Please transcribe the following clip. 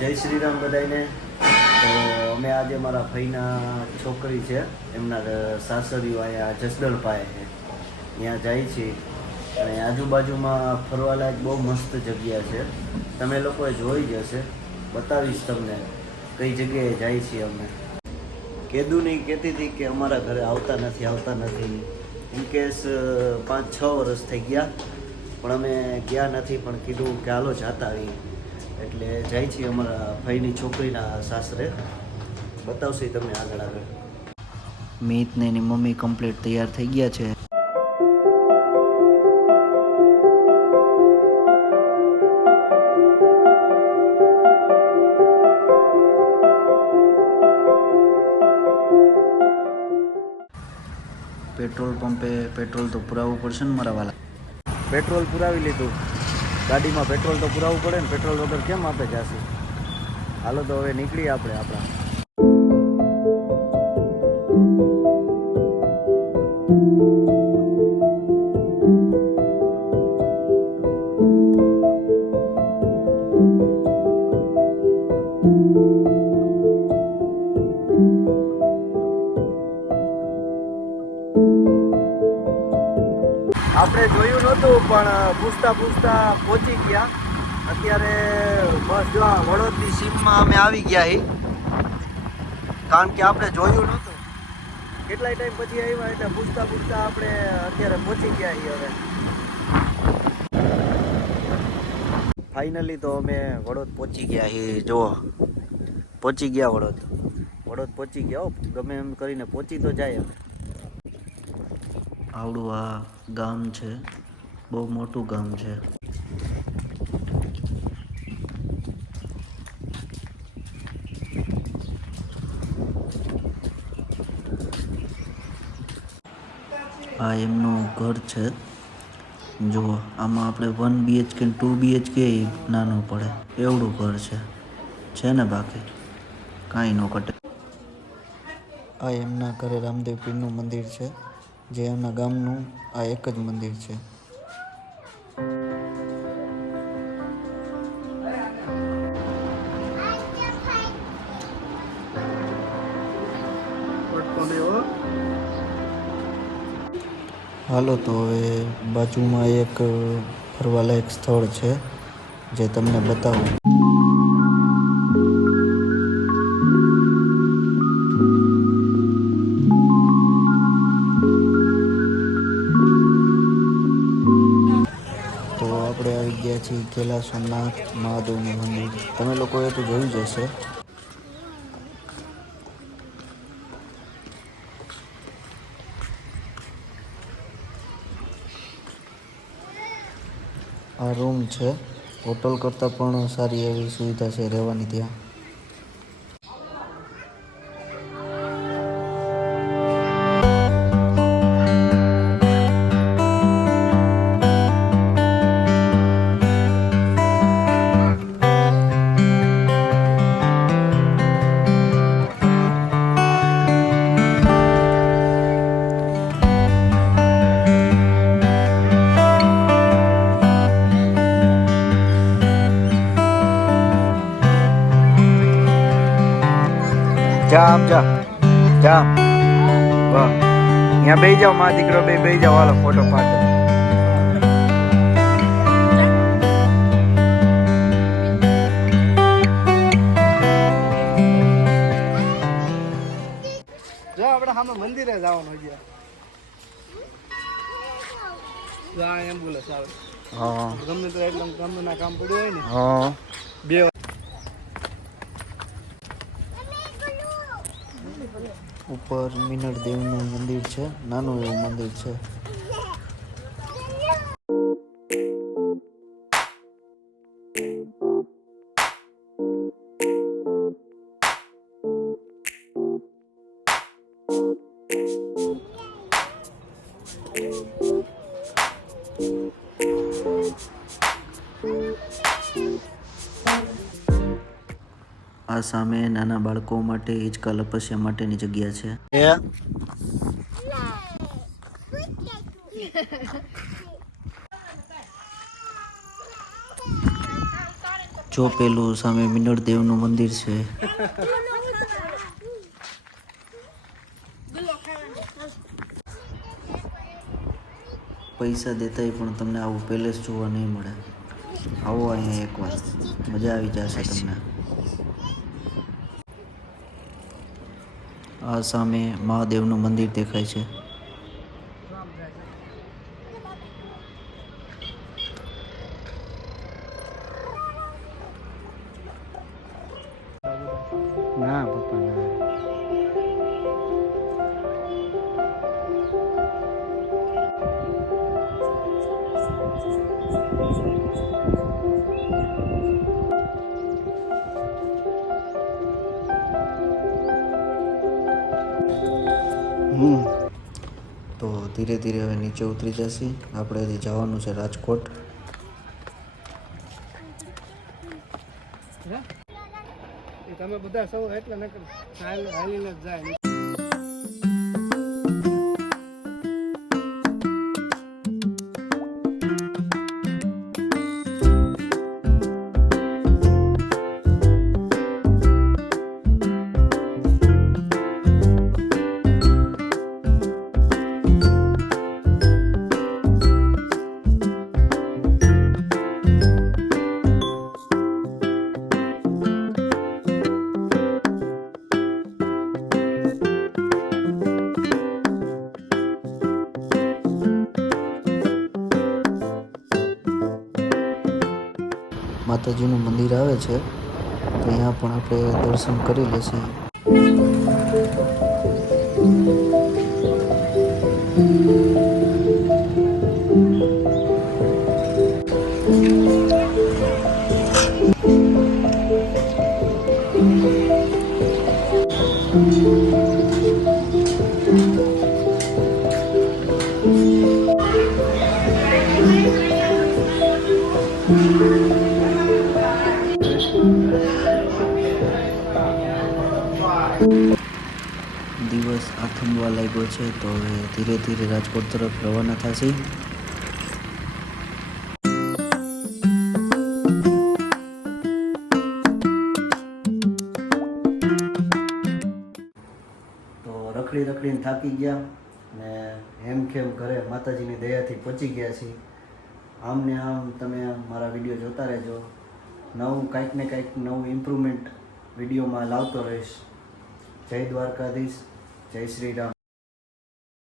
જય શ્રી રામ બધાને. તો અમે આજે મારા ભાઈના છોકરી છે એમના સાસરીઓ અહીંયા જસદણ પાસે છે, ત્યાં જાય છે અને આજુબાજુમાં ફરવાલાયક બહુ મસ્ત જગ્યા છે. તમે લોકોએ જોઈ જ હશે, બતાવીશ તમને કઈ જગ્યાએ જાય છીએ અમે. કેદુની કહેતી હતી કે અમારા ઘરે આવતા નથી ઇનકેસ 5-6 વર્ષ થઈ ગયા પણ અમે ગયા નથી, પણ કીધું કે હાલો જાતા આવી. એટલે જાય છીએ અમારા ભાઈની છોકરીના સાસરે, બતાવશે તમને આગળ. મીત ને એની મમ્મી કમ્પ્લીટ તૈયાર થઈ ગયા છે. પેટ્રોલ પંપે પેટ્રોલ તો પુરાવવું પડશે ને મારા વાલા. પેટ્રોલ પુરાવી લીધું, ગાડીમાં પેટ્રોલ તો પુરાવવું પડે ને, પેટ્રોલ વગર કેમ આપે જાસી. હાલો તો હવે નીકળીએ આપણે આપણા. આપણે જોયું નહોતું પણ પૂછતા પહોંચી ગયા. અત્યારે બસ જો વડોદની સીમમાં અમે આવી ગયા હી, કારણ કે આપણે જોયું નહોતું. કેટલાય ટાઈમ પછી આવ્યા એટલે પૂછતા આપણે અત્યારે પહોંચી ગયા હી. હવે ફાઇનલી તો અમે વડોદ પહોંચી ગયા હી. જો પહોંચી ગયા વડોદ પહોંચી ગયા. ગમે એમ કરીને પહોંચી તો જાય. અમે આવડું આ ગામ છે, બહુ મોટું ગામ છે. આ એમનું ઘર છે. જો આમાં આપણે 1 BHK 2 BHK નાનું પડે એવડું ઘર છે ને, બાકી કાંઈ ન ઘટે. આ એમના ઘરે રામદેવ પીરનું મંદિર છે, જે એમના ગામનું આ એક જ મંદિર છે. હાલો તો હવે બાજુમાં એક ફરવાલાયક સ્થળ છે જે તમને બતાવું. તો આપણે આવી ગયા છીએ કેલા સોમનાથ મહાદેવનું મંદિર. તમે લોકોએ તો જોયું જ હશે. આ રૂમ છે, હોટલ કરતાં પણ સારી એવી સુવિધા છે રહેવાની ત્યાં. જા વાહ, અહીંયા બેસી જાઓ, મા દીકરો બેસી જાઓ. હાલો ફોટો પાડો. જો આપણે સામે મંદિરે જવાનું છે. એમ્બ્યુલન્સ આવે. હા, ગમે તો એટલે ગમે કામ પડ્યું હોય ને. હા, બે ઉપર મીનળ દેવનું મંદિર છે, નાનું એવું મંદિર છે. આ સામે નાના બાળકો માટે હિંચકા લપસ્યા માટેની જગ્યા છે. જો પેલું સામે મિનળ દેવનું મંદિર છે. પૈસા દેતાય પણ તમને આવું પેલેસ જોવા નહીં મળે. આવો અહીંયા એકવાર, મજા આવી જશે તમને. આ સામે મહાદેવનું મંદિર દેખાય છે. ના પપ્પા ના. તો ધીરે ધીરે હવે નીચે ઉતરી જશે. આપણે હજી જવાનું છે રાજકોટ. તમે બધા સૌ એટલે નકર હાલીને જ જાય. માતાજીનું મંદિર આવે છે તો અહીંયા પણ આપણે દર્શન કરી લેશું. દિવસ આથમવા લાગ્યો છે તો હવે ધીરે ધીરે રાજકોટ તરફ રવાના થશે. તો રખડીને થાકી ગયા ને હેમખેમ ઘરે માતાજીની દયાથી પહોંચી ગયા છીએ. આમ ને આમ તમે મારા વિડીયો જોતા રહેજો. કાંઈક ને કાંઈક નવું ઇમ્પ્રુવમેન્ટ વિડીયોમાં લાવતો રહીશ. જય દ્વારકાધીશ, જય શ્રી રામ.